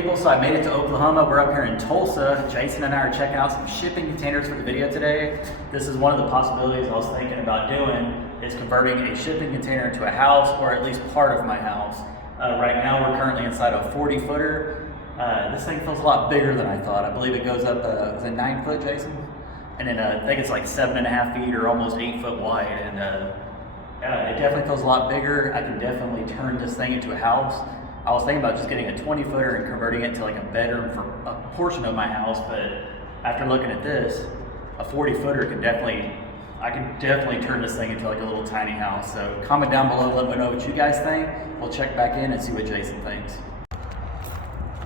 people? So I made it to Oklahoma. We're up here in Tulsa. Jason and I are checking out some shipping containers for the video today. This is one of the possibilities I was thinking about doing, is converting a shipping container into a house, or at least part of my house. Right now we're currently inside a 40-footer. This thing feels a lot bigger than I thought. I believe it goes up, is it 9 foot, Jason? And then I think it's like 7.5 feet or almost 8 foot wide. And it definitely feels a lot bigger. I can definitely turn this thing into a house. I was thinking about just getting a 20-footer and converting it to like a bedroom for a portion of my house, but after looking at this, a 40-footer I can definitely turn this thing into like a little tiny house. So comment down below, let me know what you guys think. We'll check back in and see what Jason thinks.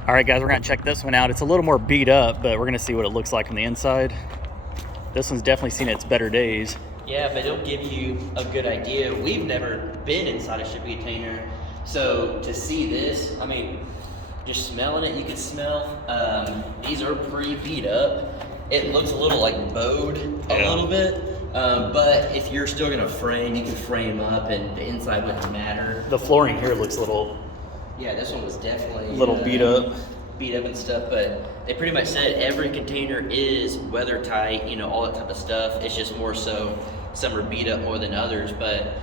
All right, guys, we're gonna check this one out. It's a little more beat up, but we're gonna see what it looks like on the inside. This one's definitely seen its better days. Yeah, but it'll give you a good idea. We've never been inside a shipping container. So to see this, I mean, just smelling it, you can smell, these are pretty beat up. It looks a little like bowed a little bit, but if you're still gonna frame, you can frame up and the inside wouldn't matter. The flooring here looks a little... Yeah, this one was definitely... a little beat up. Beat up and stuff, but they pretty much said every container is weather tight, you know, all that type of stuff. It's just more so some are beat up more than others, but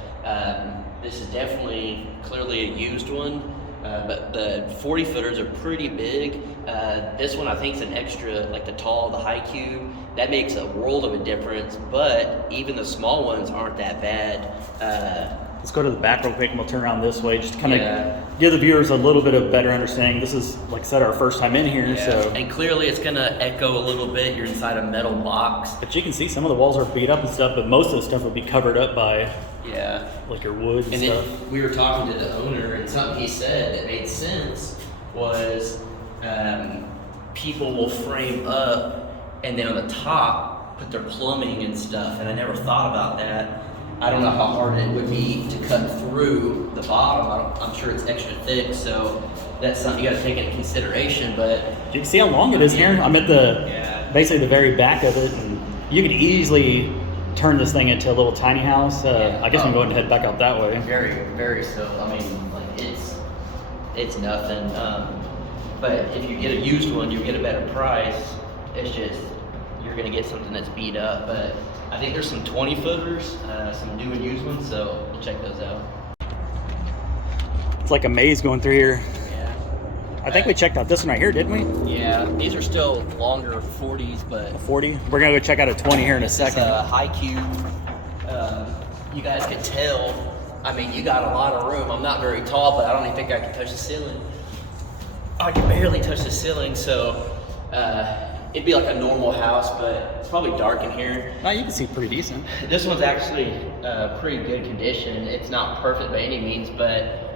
this is definitely clearly a used one, but the 40-footers are pretty big. This one I think is an extra, like the tall, the high cube. That makes a world of a difference, but even the small ones aren't that bad. Let's go to the back real quick and we'll turn around this way, just to kind of give the viewers a little bit of better understanding. This is, like I said, our first time in here, so... And clearly it's gonna echo a little bit. You're inside a metal box. But you can see some of the walls are beat up and stuff, but most of the stuff will be covered up by... like your wood and stuff. Then we were talking to the owner, and something he said that made sense was people will frame up and then on the top put their plumbing and stuff, and I never thought about that. I don't know how hard it would be to cut through the bottom. I'm sure it's extra thick, so that's something you got to take into consideration. But you can see how long it is here. I'm at the basically the very back of it, and you could easily turn this thing into a little tiny house. I guess I'm going to head back out that way. Very, very so. I mean, like it's nothing. But if you get a used one, you get a better price. It's just you're gonna get something that's beat up. But I think there's some 20-footers, some new and used ones, so we'll check those out. It's like a maze going through here. Yeah. I think we checked out this one right here, didn't we? Yeah, these are still longer 40s, but... A 40? We're gonna go check out a 20 here in a second. It's a high cube. You guys can tell, I mean, you got a lot of room. I'm not very tall, but I don't even think I can touch the ceiling. I can barely touch the ceiling, so it'd be like a normal house, but it's probably dark in here. No, you can see pretty decent. This one's actually pretty good condition. It's not perfect by any means, but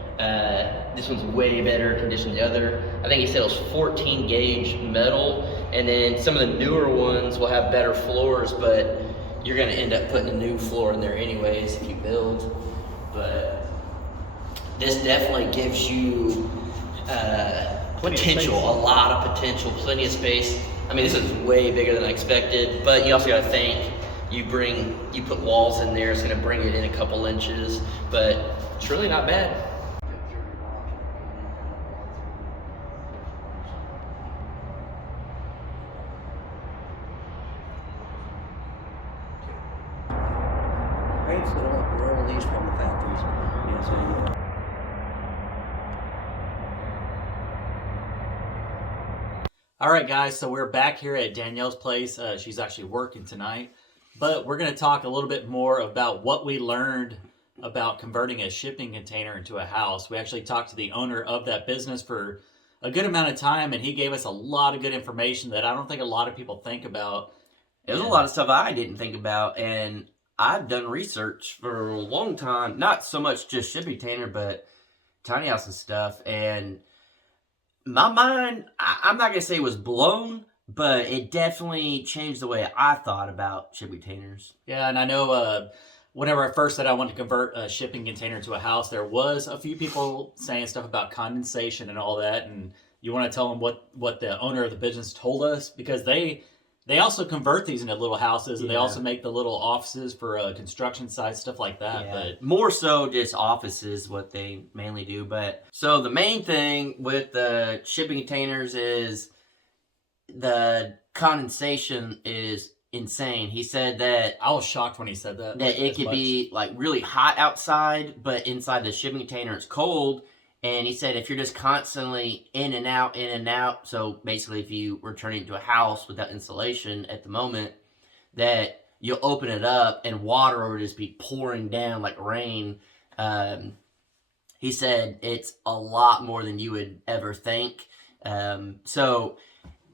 this one's way better condition than the other. I think he said it was 14 gauge metal, and then some of the newer ones will have better floors, but you're gonna end up putting a new floor in there anyways if you build. But this definitely gives you potential, a lot of potential, plenty of space. I mean, this is way bigger than I expected, but you also gotta think, you put walls in there, it's gonna bring it in a couple inches, but it's really not bad. Paint's a lot more released from the factories. Yes, All right, guys, so we're back here at Danielle's place. She's actually working tonight, but we're going to talk a little bit more about what we learned about converting a shipping container into a house. We actually talked to the owner of that business for a good amount of time, and he gave us a lot of good information that I don't think a lot of people think about. There's a lot of stuff I didn't think about, and I've done research for a long time, not so much just shipping container, but tiny house and stuff, and my mind, I'm not going to say it was blown, but it definitely changed the way I thought about shipping containers. Yeah, and I know whenever I first said I wanted to convert a shipping container to a house, there was a few people saying stuff about condensation and all that, and you want to tell them what the owner of the business told us, because they They also convert these into little houses, and they Yeah. also make the little offices for construction sites, stuff like that. Yeah. But more so just offices, what they mainly do. But so the main thing with the shipping containers is the condensation is insane. He said that I was shocked when he said that. it could be like really hot outside, but inside the shipping container it's cold. And he said if you're just constantly in and out, so basically if you were turning into a house without insulation at the moment, that you'll open it up and water will just be pouring down like rain. He said it's a lot more than you would ever think. So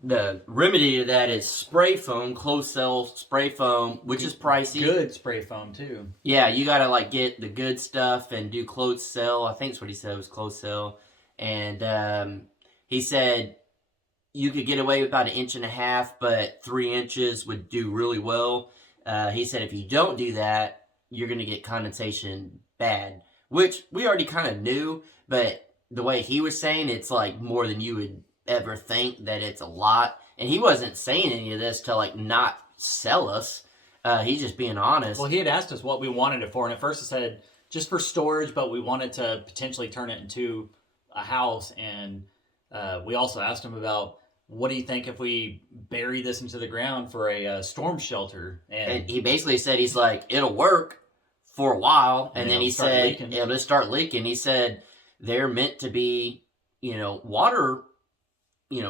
the remedy to that is spray foam, closed cell spray foam, which is pricey. Good spray foam too. Yeah, you gotta like get the good stuff and do closed cell. I think that's what he said was closed cell. And he said you could get away with about 1.5 inches, but 3 inches would do really well. He said if you don't do that, you're gonna get condensation bad, which we already kind of knew, but the way he was saying it's like more than you would ever think, that it's a lot. And he wasn't saying any of this to like not sell us. He's just being honest. Well, he had asked us what we wanted it for, and at first it said just for storage, but we wanted to potentially turn it into a house. And we also asked him about, what do you think if we bury this into the ground for a storm shelter? And he basically said, he's like, it'll work for a while, and then he said it'll just start leaking. He said they're meant to be, water,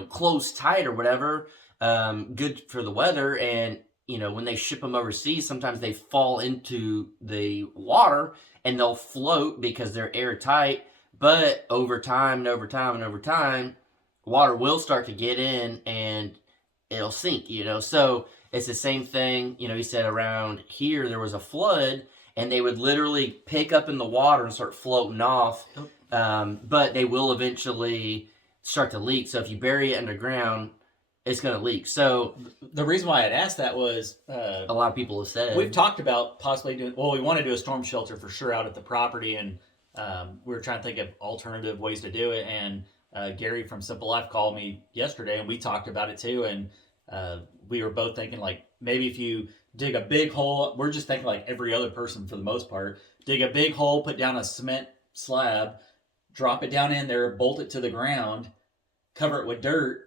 close tight or whatever, good for the weather. And when they ship them overseas, sometimes they fall into the water and they'll float because they're airtight. But over time, water will start to get in and it'll sink, So it's the same thing. He said around here there was a flood and they would literally pick up in the water and start floating off. But they will eventually start to leak. So if you bury it underground, it's going to leak. So the reason why I'd asked that was a lot of people have said we've talked about possibly doing. Well, we want to do a storm shelter for sure out at the property, and we were trying to think of alternative ways to do it. And Gary from Simple Life called me yesterday, and we talked about it too. And we were both thinking like maybe if you dig a big hole, we're just thinking like every other person for the most part, dig a big hole, put down a cement slab, drop it down in there, bolt it to the ground, cover it with dirt,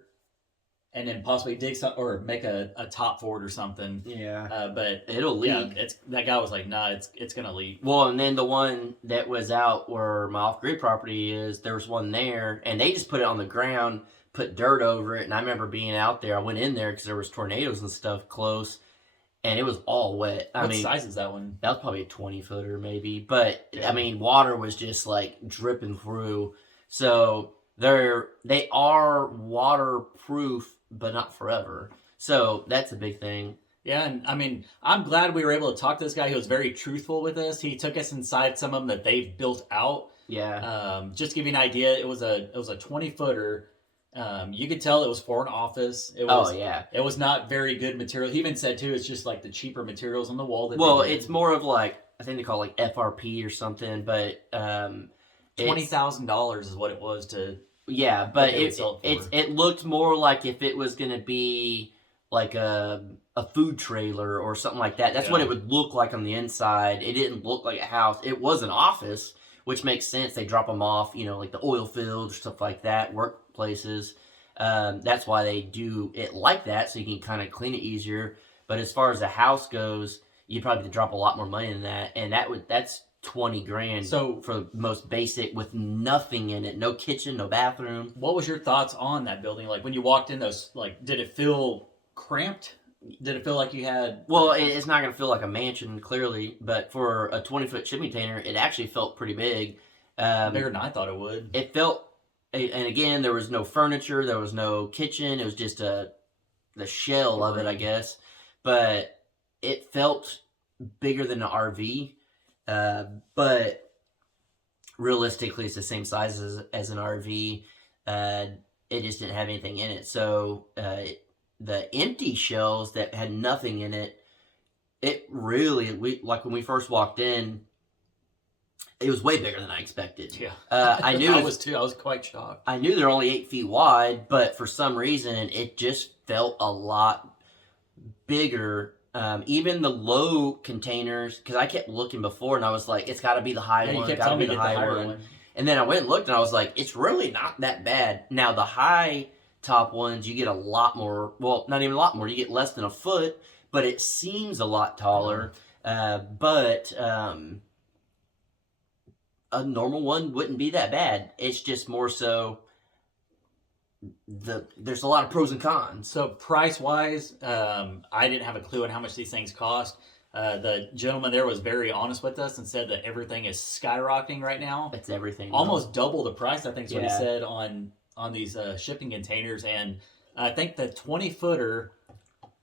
and then possibly dig some or make a top for it or something. Yeah. But it'll leak. Yeah, that guy was like, nah, it's gonna leak. Well, and then the one that was out where my off-grid property is, there was one there, and they just put it on the ground, put dirt over it. And I remember being out there. I went in there because there was tornadoes and stuff close, and it was all wet. What size is that one? That was probably a 20-footer maybe. But, yeah. Water was just, like, dripping through. So, they are waterproof, but not forever. So, that's a big thing. Yeah, and, I'm glad we were able to talk to this guy. He was very truthful with us. He took us inside some of them that they've built out. Yeah. Just to give you an idea, it was a 20-footer. You could tell it was for an office. It was not very good material. He even said too, it's just like the cheaper materials on the wall. It's more of like, I think they call it like FRP or something, but $20,000 is what it was to. Yeah, but it looked more like if it was gonna be like a food trailer or something like that. That's what it would look like on the inside. It didn't look like a house. It was an office, which makes sense. They drop them off, like the oil fields, stuff like that, workplaces. That's why they do it like that, so you can kind of clean it easier. But as far as the house goes, you probably have to drop a lot more money than that, and that's $20,000. So for the most basic, with nothing in it, no kitchen, no bathroom. What was your thoughts on that building? Like when you walked in, did it feel cramped? Did it feel like you had... Well, it's not going to feel like a mansion, clearly, but for a 20-foot shipping container, it actually felt pretty big. Bigger than I thought it would. It felt... And again, there was no furniture, there was no kitchen, it was just the shell of it, I guess. But it felt bigger than an RV, but realistically, it's the same size as an RV. It just didn't have anything in it. So the empty shells that had nothing in it, it really, like when we first walked in, it was way bigger than I expected. Yeah. I knew I was too. I was quite shocked. I knew they're only 8 feet wide, but for some reason, it just felt a lot bigger. Even the low containers, because I kept looking before and I was like, it's got to be the high You one, kept got to telling be me the to get the high higher one. one. And then I went and looked and I was like, it's really not that bad. Now the high top ones, you get a lot more, well, not even a lot more, you get less than a foot, but it seems a lot taller. But a normal one wouldn't be that bad. It's just more so there's a lot of pros and cons. So price wise, I didn't have a clue on how much these things cost. The gentleman there was very honest with us and said that everything is skyrocketing right now. It's everything. Almost double the price, I think is what he Yeah. said on these shipping containers. And I think the 20-footer,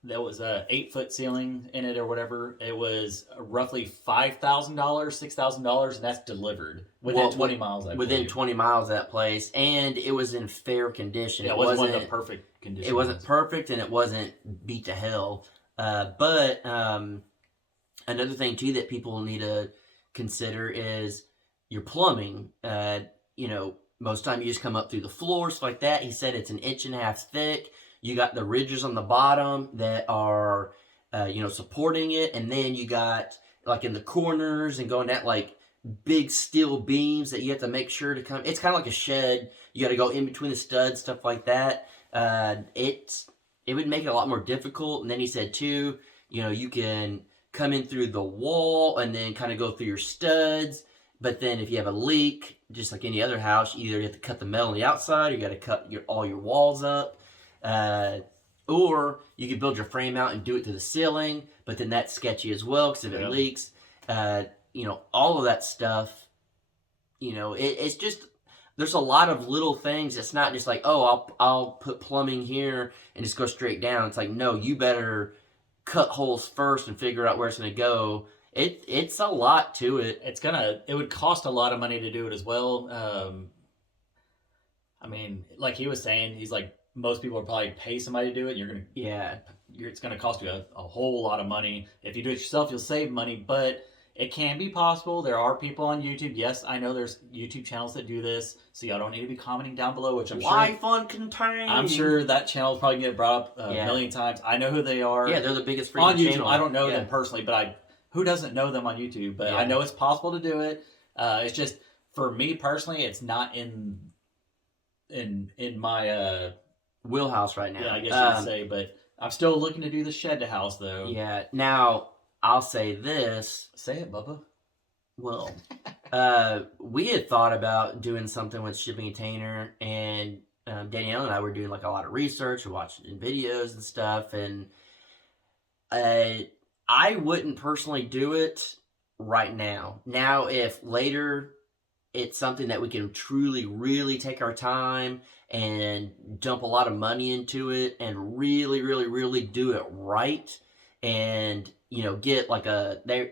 that was a 8-foot ceiling in it or whatever, it was roughly $5,000, $6,000, and that's delivered within 20 miles. Within 20 miles of that place, and it was in fair condition. Yeah, it wasn't one of the perfect conditions. It wasn't perfect, and it wasn't beat to hell. But another thing too that people need to consider is your plumbing. You know, most time you just come up through the floor, stuff like that. He said it's 1.5 inches thick. You got the ridges on the bottom that are, supporting it. And then you got, like, in the corners and going down, like, big steel beams that you have to make sure to come. It's kind of like a shed. You got to go in between the studs, stuff like that. It would make it a lot more difficult. And then he said, too, you can come in through the wall and then kind of go through your studs. But then if you have a leak, just like any other house, either you have to cut the metal on the outside or you got to cut all your walls up. Or you could build your frame out and do it to the ceiling, but then that's sketchy as well because if it leaks, all of that stuff, it's just, there's a lot of little things. It's not just like, oh, I'll put plumbing here and just go straight down. It's like, no, you better cut holes first and figure out where it's going to go. It's a lot to it. It would cost a lot of money to do it as well. I mean, like he was saying, he's like, most people will probably pay somebody to do it. It's going to cost you a whole lot of money. If you do it yourself, you'll save money, but it can be possible. There are people on YouTube. Yes, I know there's YouTube channels that do this, so y'all don't need to be commenting down below, which Life Uncontained. I'm sure that channel is probably going to get brought up a million times. I know who they are. Yeah, they're the biggest on YouTube. channel. I don't know them personally, but who doesn't know them on YouTube? But I know it's possible to do it. It's just, for me personally, it's not in my wheelhouse right now. Yeah, I guess you could say, but I'm still looking to do the shed to house though. Yeah. Now I'll say this. Say it, Bubba. Well, we had thought about doing something with shipping container, and Danielle and I were doing like a lot of research and watching videos and stuff, and I wouldn't personally do it right now. Now, if later it's something that we can truly, really take our time and dump a lot of money into it and really, really, really do it right, and get like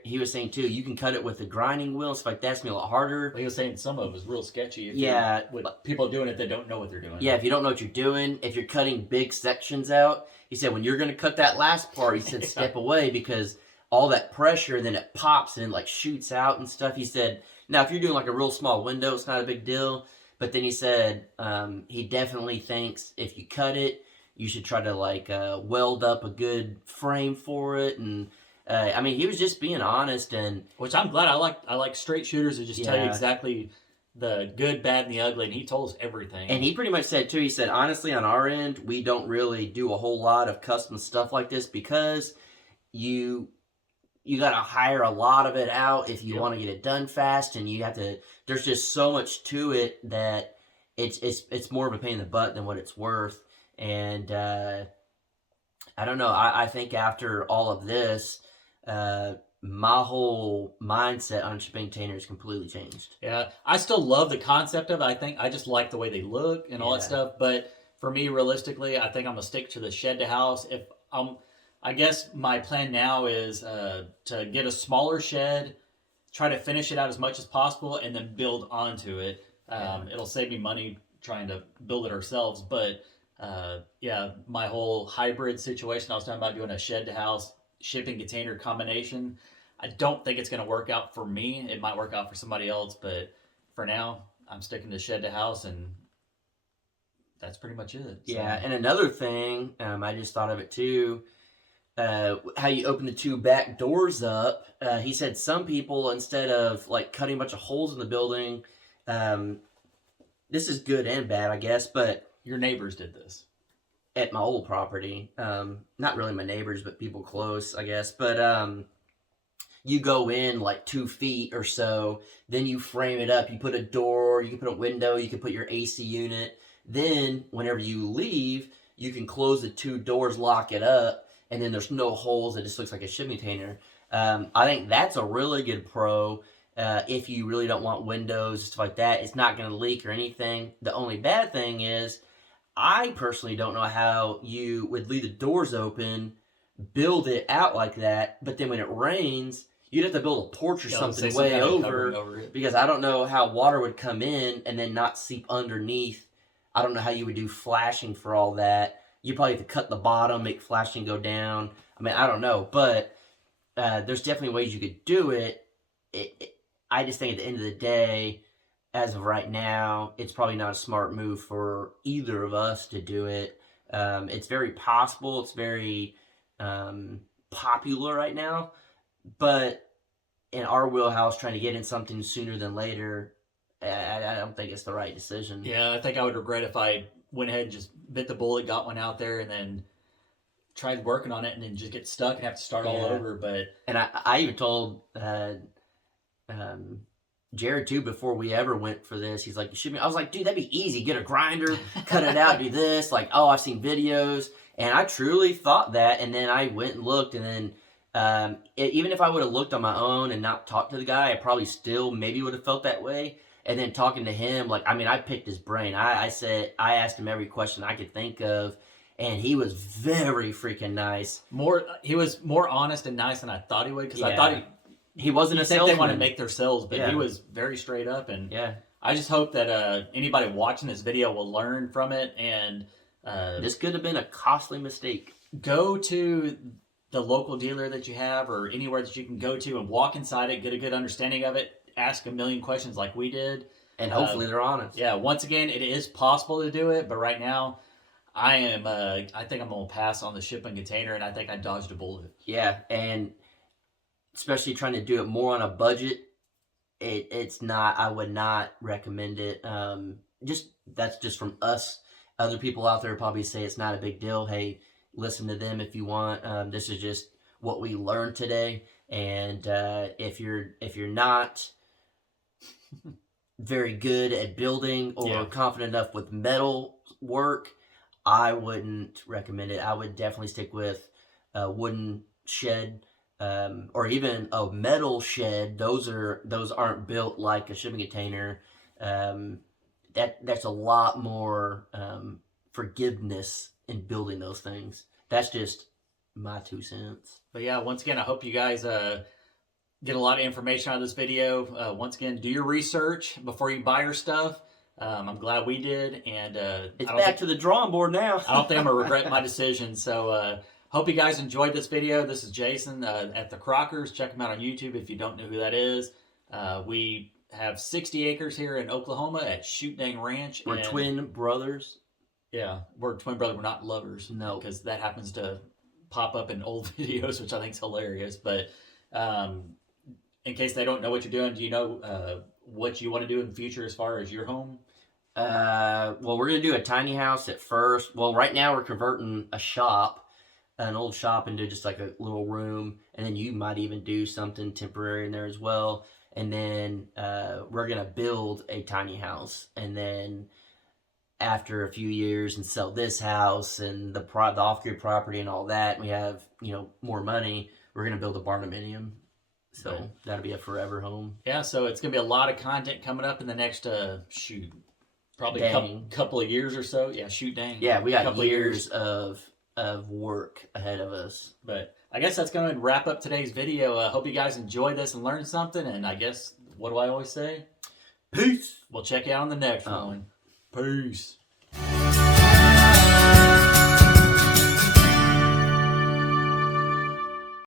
he was saying too, you can cut it with a grinding wheel and stuff like that. It's gonna be a lot harder. He was saying some of it is real sketchy. With people doing it that don't know what they're doing. Yeah, if you don't know what you're doing, if you're cutting big sections out, he said when you're gonna cut that last part, he said step away because all that pressure, then it pops and like shoots out and stuff. He said, now if you're doing like a real small window, it's not a big deal. But then he said he definitely thinks if you cut it, you should try to like weld up a good frame for it. And I mean, he was just being honest, and which I'm glad. I like straight shooters who just tell you exactly the good, bad, and the ugly. And he told us everything. And he pretty much said too. He said honestly, on our end, we don't really do a whole lot of custom stuff like this because you got to hire a lot of it out if you want to get it done fast, and you have to. There's just so much to it that it's more of a pain in the butt than what it's worth. And I don't know. I think after all of this, my whole mindset on shipping containers completely changed. Yeah, I still love the concept of it. I just like the way they look and all that stuff. But for me, realistically, I think I'm gonna stick to the shed to house. I guess my plan now is to get a smaller shed, try to finish it out as much as possible, and then build onto it. It'll save me money trying to build it ourselves, but my whole hybrid situation, I was talking about doing a shed to house shipping container combination. I don't think it's going to work out for me. It might work out for somebody else, but for now, I'm sticking to shed to house, and that's pretty much it. So. Yeah, and another thing, I just thought of it too. how you open the 2 back doors up. He said some people, instead of like cutting a bunch of holes in the building, this is good and bad, I guess, but Your neighbors did this. at my old property, not really my neighbors, but people close, I guess, but you go in like 2 feet or so, then you frame it up, you put a door, you can put a window, you can put your AC unit, then whenever you leave, you can close the 2 doors, lock it up, and then there's no holes, it just looks like a shipping container. I think that's a really good pro. If you really don't want windows, stuff like that, it's not going to leak or anything. The only bad thing is, I personally don't know how you would leave the doors open, build it out like that, but then when it rains, you'd have to build a porch or something way over it. because I don't know how water would come in and then not seep underneath. I don't know how you would do flashing for all that. You probably have to cut the bottom, make flashing go down. I mean, I don't know, but there's definitely ways you could do it. I just think at the end of the day, as of right now, it's probably not a smart move for either of us to do it. It's very possible. It's very popular right now. But in our wheelhouse, trying to get in something sooner than later, I don't think it's the right decision. Yeah, I think I would regret if I went ahead and just bit the bullet, got one out there, and then tried working on it and then just get stuck and have to start all over. But and I even told Jared too before we ever went for this. He's like, "You should be." I was like, "Dude, that'd be easy. Get a grinder, cut it out, do this." Like, oh, I've seen videos, and I truly thought that. And then I went and looked, and then even if I would have looked on my own and not talked to the guy, I probably still maybe would have felt that way. And then talking to him, like, I mean, I picked his brain. I asked him every question I could think of, and he was very freaking nice. He was more honest and nice than I thought he would, because I thought he wasn't a salesman. They want to make their sales, but he was very straight up. And I just hope that anybody watching this video will learn from it. And this could have been a costly mistake. Go to the local dealer that you have, or anywhere that you can go to, and walk inside it, get a good understanding of it, ask a million questions like we did, and hopefully they're honest. Yeah, once again, it is possible to do it, but right now, I think I'm gonna pass on the shipping container, and I think I dodged a bullet. Yeah, and especially trying to do it more on a budget, it's not. I would not recommend it. That's just from us. Other people out there probably say it's not a big deal. Hey, listen to them if you want. This is just what we learned today, and if you're not very good at building or confident enough with metal work, I wouldn't recommend it. I would definitely stick with a wooden shed, or even a metal shed. Those aren't built like a shipping container. That's a lot more forgiveness in building those things. That's just my 2 cents. But yeah, once again, I hope you guys get a lot of information out of this video. Once again, do your research before you buy your stuff. I'm glad we did, and it's back to the drawing board now. I don't think I'm gonna regret my decision. So hope you guys enjoyed this video. This is Jason at the Crockers. Check them out on YouTube if you don't know who that is. We have 60 acres here in Oklahoma at ShootDang Ranch. We're twin brothers. Yeah, we're twin brothers. We're not lovers. No, because that happens to pop up in old videos, which I think is hilarious. But in case they don't know what you're doing, do you know what you want to do in the future as far as your home? Well, we're going to do a tiny house at first. Well, right now we're converting an old shop into just like a little room. And then you might even do something temporary in there as well. And then we're going to build a tiny house. And then after a few years and sell this house and the off-grid property and all that, we have, more money, we're going to build a barndominium. So that'll be a forever home. Yeah, so it's going to be a lot of content coming up in the next, probably a couple of years or so. Yeah, ShootDang. Yeah, we got years of work ahead of us. But I guess that's going to wrap up today's video. I hope you guys enjoyed this and learned something. And I guess, what do I always say? Peace. We'll check you out on the next one. Peace.